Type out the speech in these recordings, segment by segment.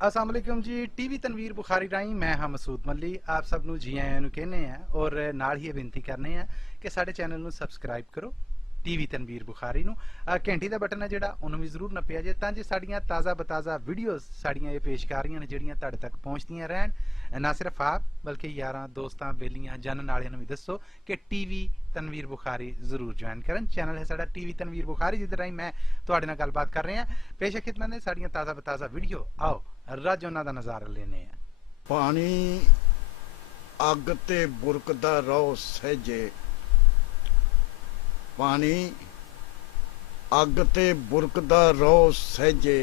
अस्सलाम वालेकुम जी। टीवी तनवीर बुखारी राही मैं हाँ मसूद मल्ली आप सब नू जी आयां नू कहने हैं और नाल ही बेनती करने हैं कि साडे चैनल नू सबसक्राइब करो टीवी तनवीर बुखारी नू। घंटी का बटन है जिहड़ा उन्होंने भी जरूर नप्पिया जे तां जे साडियां ताज़ा बताज़ा वीडियोज़ साडियां ये पेशकारियां ने जिहड़ियां तुहाडे तक पहुँचदियां रहन। ना सिर्फ आप बल्कि यारां दोस्तां बेलियां जानन वालियां नू भी दसो कि टीवी तनवीर बुखारी जरूर ज्वाइन करन। चैनल है साडा टीवी तनवीर बुखारी जिहदे राही मैं तुहाडे नाल गलबात कर रहे हैं। पेश है खिदमत ने साडियां ताज़ा बताज़ा वीडियो। आओ रज उन्हां दा नज़ारा लेने हैं। पानी अग ते बुरकदा रहो सहजे, पानी अग ते बुरकदा रहो सहजे,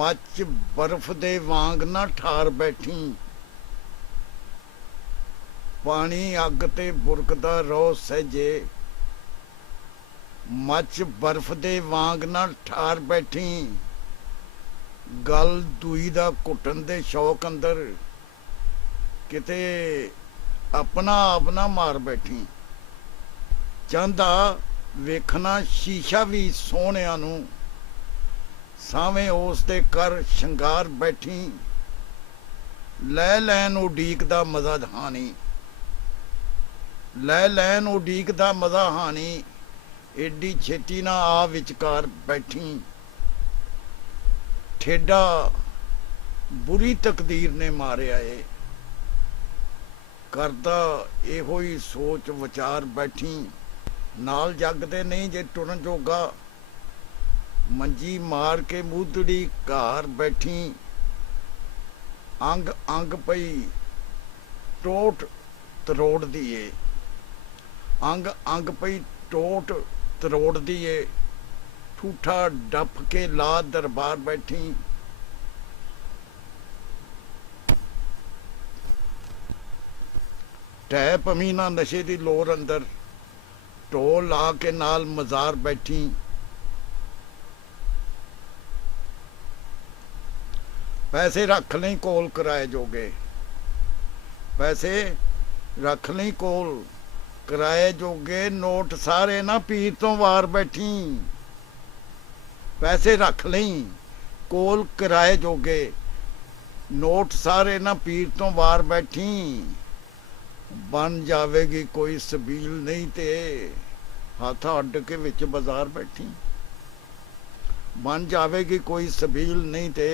मच बर्फ दे वांग ना ठार बैठी। पानी अग ते बुरकदा रहो सहजे, मच बर्फ दे वांग ना ठार बैठी। गल दूई दा घुटन दे शौक अंदर किते अपना आप ना मार बैठी। चाहता वेखना शीशा भी सोहणिया नू, सावें उस दे कर शंगार बैठी। लै लैन उडीक दा मजा हानी, लै लैन उडीक दा मजा हानी, एडी छेती ना आ विचकार बैठी। ठेडा बुरी तकदीर ने मारिया है, करदा एहो ही सोच विचार बैठी। नाल जगदे नहीं जे टुरन जोगा, मंजी मार के मूदड़ी घार बैठी। अंग अंग पई टोट तरोड़ दिए, अंग अंग पई टोट तरोड़ दिए। ठूठा डप के ला दरबार बैठी। टै पमीना नशे दी लोर अंदर, ढोल ला के नाल मजार बैठी। पैसे रख लई कोल किराए जोगे, पैसे रख लई कोल किराए जोगे, नोट सारे ना पीर तो वार बैठी। पैसे रख लई कोल किराए जोगे, नोट सारे ना पीर तो वार बैठी। बन जावेगी कोई सबील नहीं ते हाथ अड्ड के विच बाजार बैठी। बन जावेगी कोई सबील नहीं ते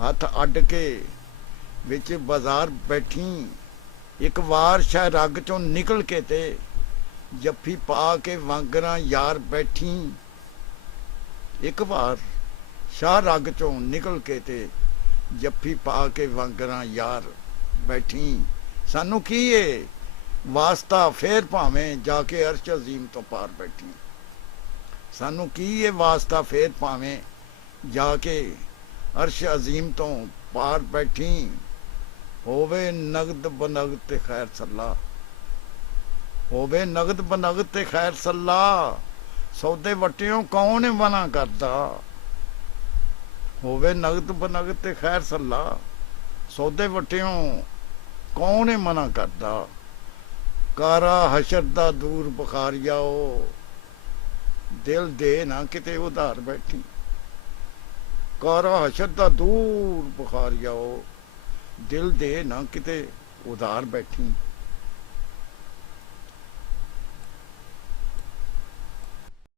हाथ अड्ड के विच बाजार बैठी। एक वार शाह रग चों निकल के ते जफ्फी पा के वांगरा यार बैठी। एक बार शाह रग चों निकल के ते जफ्फी पा के वांगरा यार बैठी। सानू की है वास्ता फिर भावें जाके अर्श अजीम तो पार बैठी। सानू की है वास्ता फिर भावें जाके अर्श अजीम तो पार बैठी। होवे नगद बनगद ते खैर सल्ला, होवे नगद बनगद ते खैर सल्ला, सौदे वटियों कौन मना करदा। होवे नगद बनगद ते खैर सल्ला, सौदे वटियों कौन मना करदा। कारा हशर दा दूर बुखारियाओ, दिल दे ना किते उधार बैठी। कारा हशर दा दूर बुखारियाओ, दिल दे ना किते उधार बैठी।